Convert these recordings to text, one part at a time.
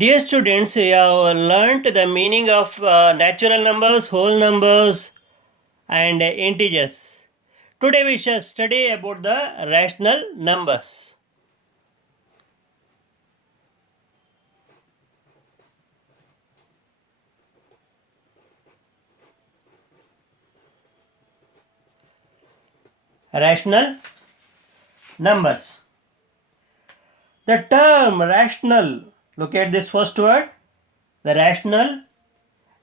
Dear students, we have learnt the meaning of natural numbers, whole numbers, and integers. Today we shall study about the rational numbers. Rational numbers. The term rational, look at this first word, the rational,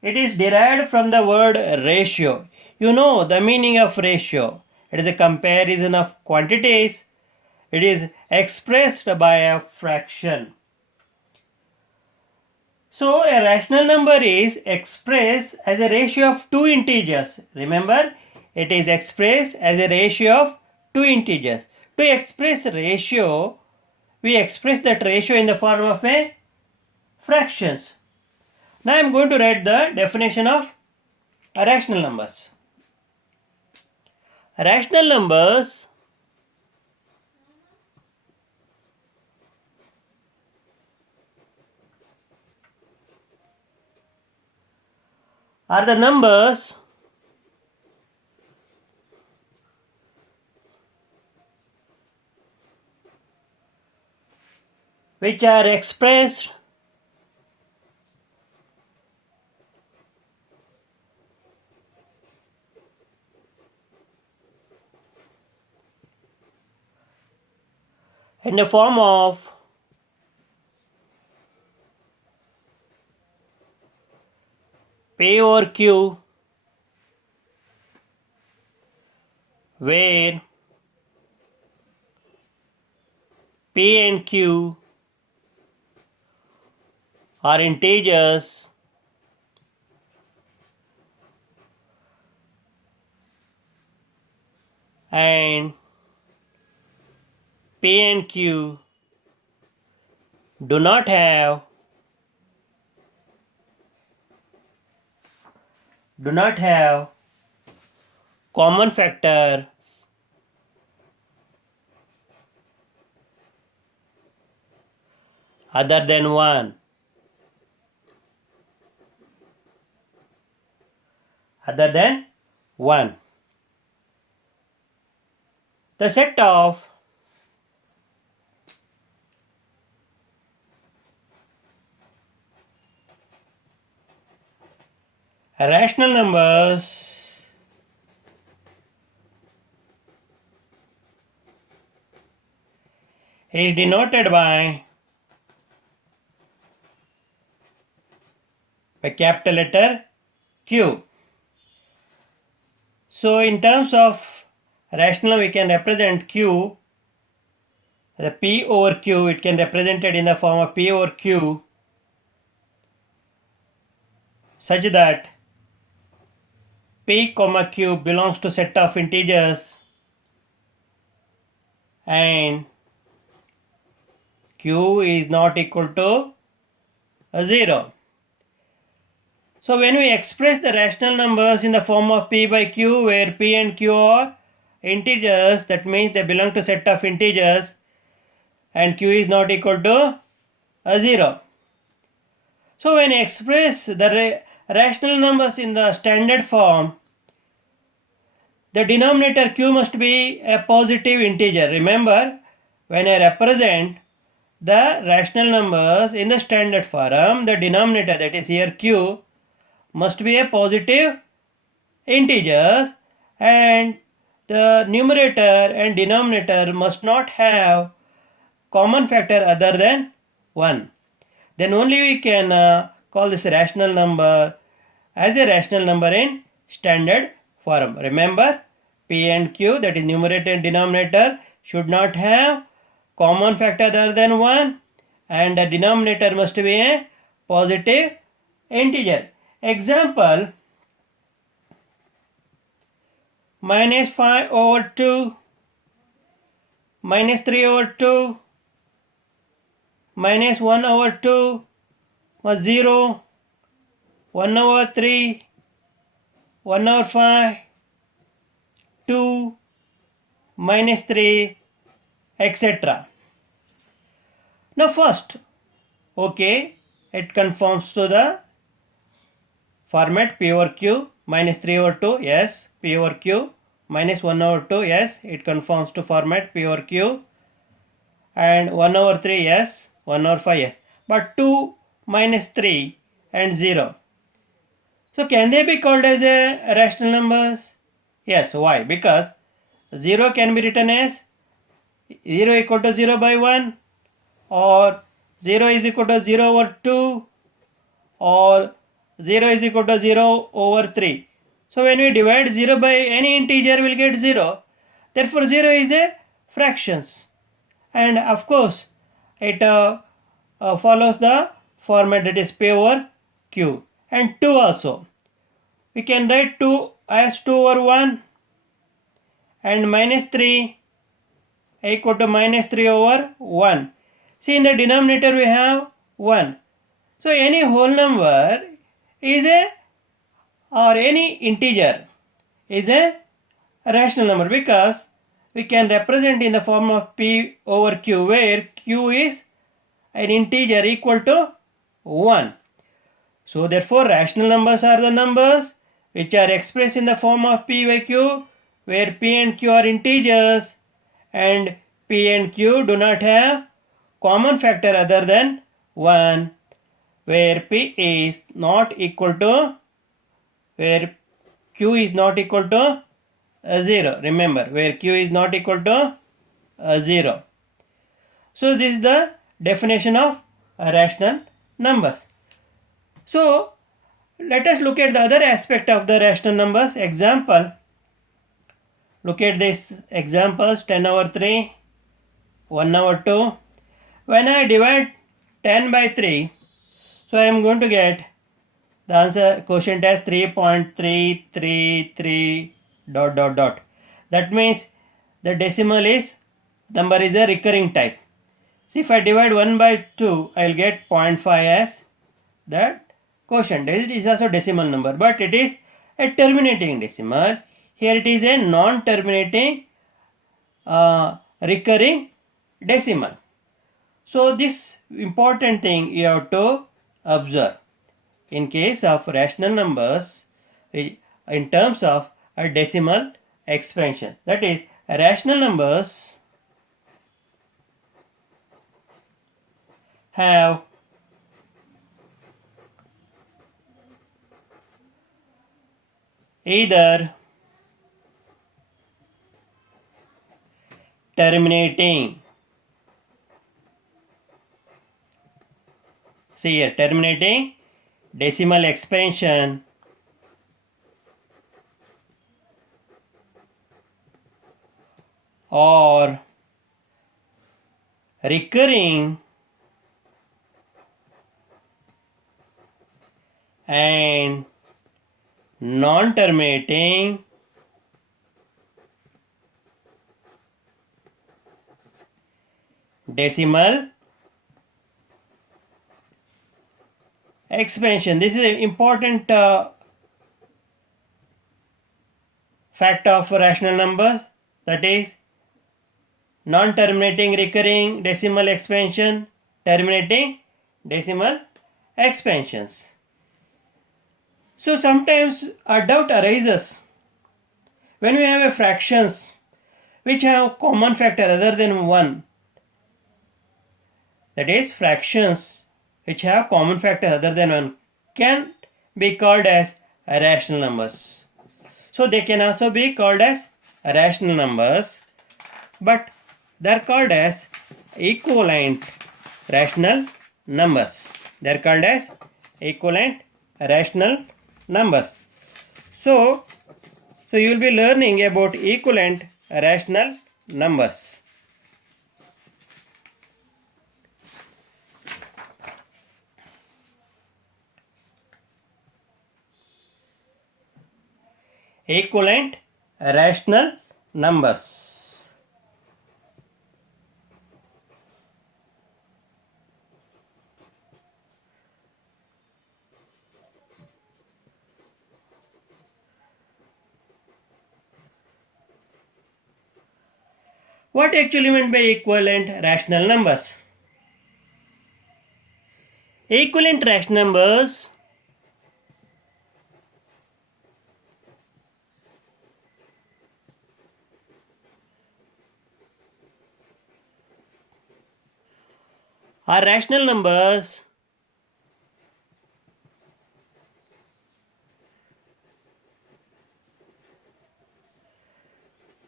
it is derived from the word ratio. You know the meaning of ratio. It is a comparison of quantities. It is expressed by a fraction. So a rational number is expressed as a ratio of two integers. Remember, it is expressed as a ratio of two integers. To express ratio, we express that ratio in the form of a fractions. Now I am going to write the definition of rational numbers. Rational numbers are the numbers which are expressed in the form of P over Q, where P and Q are integers and P and Q do not have common factor other than 1. The set of rational numbers is denoted by capital letter Q. So in terms of rational, we can represent Q, the P over Q, it can represented in the form of P over Q, such that P comma Q belongs to set of integers and Q is not equal to 0. So when we express the rational numbers in the form of P by Q, where P and Q are integers, that means they belong to set of integers and Q is not equal to 0. So when we express the rational numbers in the standard form, the denominator Q must be a positive integer. Remember, when I represent the rational numbers in the standard form, the denominator, that is here Q, must be a positive integers and the numerator and denominator must not have common factor other than 1. Then only we can call this rational number as a rational number in standard form. Remember, P and Q, that is numerator and denominator, should not have common factor other than 1 and the denominator must be a positive integer. Example, minus 5 over 2, minus 3 over 2, minus 1 over 2 was 0, 1 over 3, 1 over 5, 2, minus 3, etc. Now first, okay, it conforms to the format P over Q minus 3 over 2, yes. P over Q minus 1 over 2, yes. It conforms to format P over Q. And 1 over 3, yes. 1 over 5, yes. But 2 minus 3 and 0. So can they be called as a rational numbers? Yes. Why? Because 0 can be written as 0 equal to 0 by 1, or 0 is equal to 0 over 2, or 0 is equal to 0 over 3. So when we divide 0 by any integer, we'll get 0. Therefore 0 is a fractions. And of course it follows the format, that is P over Q. And 2 also. We can write 2 as 2 over 1, and minus 3 equal to minus 3 over 1. See, in the denominator we have 1. So any whole number is a, or any integer is a rational number, because we can represent in the form of P over Q, where Q is an integer equal to 1. So therefore rational numbers are the numbers which are expressed in the form of P by Q, where P and Q are integers and P and Q do not have common factor other than 1, where P is not equal to, where Q is not equal to 0. Remember, where Q is not equal to 0. So this is the definition of a rational number. So let us look at the other aspect of the rational numbers. Example, look at this examples: 10 over 3, 1 over 2. When I divide 10 by 3, so I am going to get the answer quotient as 3.333 dot dot dot. That means the decimal is, number is a recurring type. See, if I divide 1 by 2, I will get 0.5 as that quotient. It is also decimal number, but it is a terminating decimal. Here it is a non-terminating recurring decimal. So this important thing you have to observe. In case of rational numbers, in terms of a decimal expansion, that is, rational numbers have either terminating, see here, terminating decimal expansion or recurring and non-terminating decimal expansion. This is an important fact of rational numbers, that is non-terminating recurring decimal expansion, terminating decimal expansions. So sometimes a doubt arises when we have a fractions which have common factor other than 1, that is fractions which have common factor other than 1 can be called as rational numbers. So they can also be called as rational numbers, but they are called as equivalent rational numbers. They are called as equivalent rational numbers. So you will be learning about equivalent rational numbers. Equivalent rational numbers. What actually meant by equivalent rational numbers? Equivalent rational numbers are rational numbers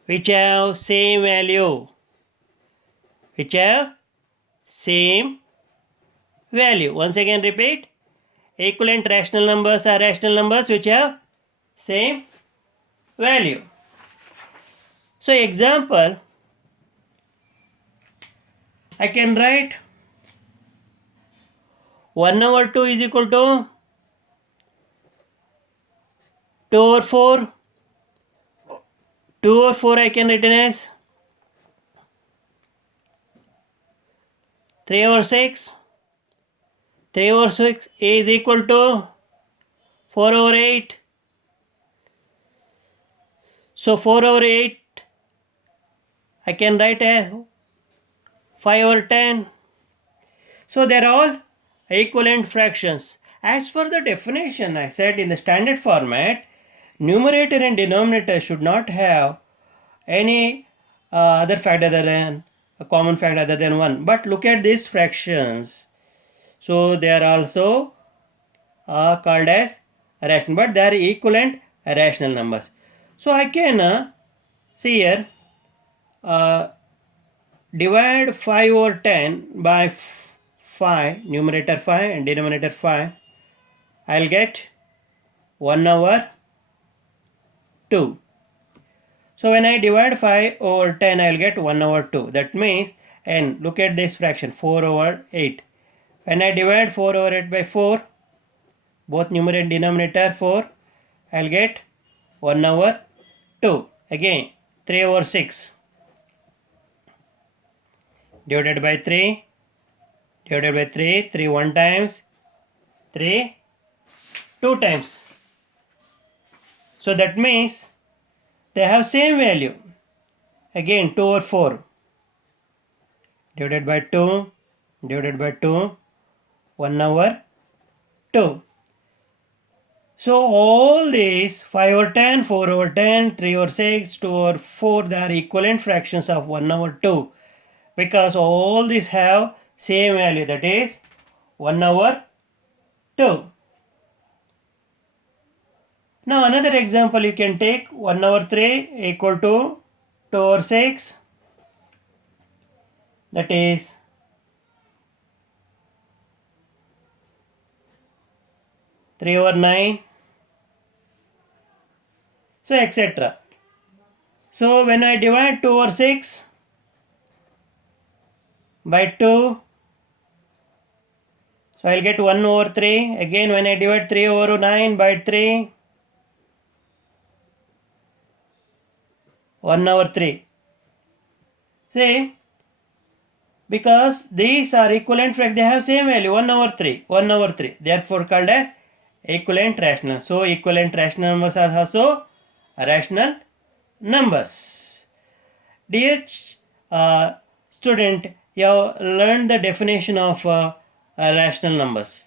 which have same value. Which have same value. Once again repeat. Equivalent rational numbers are rational numbers which have same value. So example, I can write 1 over 2 is equal to 2 over 4. 2 over 4 I can written as 3 over 6. 3 over 6 is equal to 4 over 8. So 4 over 8 I can write as 5 over 10. So they are all equivalent fractions. As per the definition, I said in the standard format, numerator and denominator should not have any other fact other than a common fact other than 1. But look at these fractions. So they are also called as rational, but they are equivalent rational numbers. So I can see here divide 5 over 10 by 5, numerator 5 and denominator 5. I'll get 1 over 2. So when I divide 5 over 10, I'll get 1 over 2. That means, and look at this fraction, 4 over 8. When I divide 4 over 8 by 4, both numerator and denominator 4, I'll get 1 over 2. Again, 3 over 6 divided by 3, divided by 3, 3 1 times, 3 2 times. So that means they have same value. Again 2 over 4 divided by 2, divided by 2, 1 over 2. So all these 5 over 10, 4 over 10, 3 over 6, 2 over 4, they are equivalent fractions of 1 over 2. Because all these have same value, that is 1 over 2. Now another example you can take, 1 over 3 equal to 2 over 6, that is 3 over 9, so etc. So when I divide 2 over 6 by 2, so I'll get 1 over 3. Again when I divide 3 over 9 by 3, 1 over 3. See, because these are equivalent fractions, they have same value, 1 over 3, 1 over 3. Therefore called as equivalent rational. So equivalent rational numbers are also rational numbers. Dear student, you have learned the definition of rational numbers.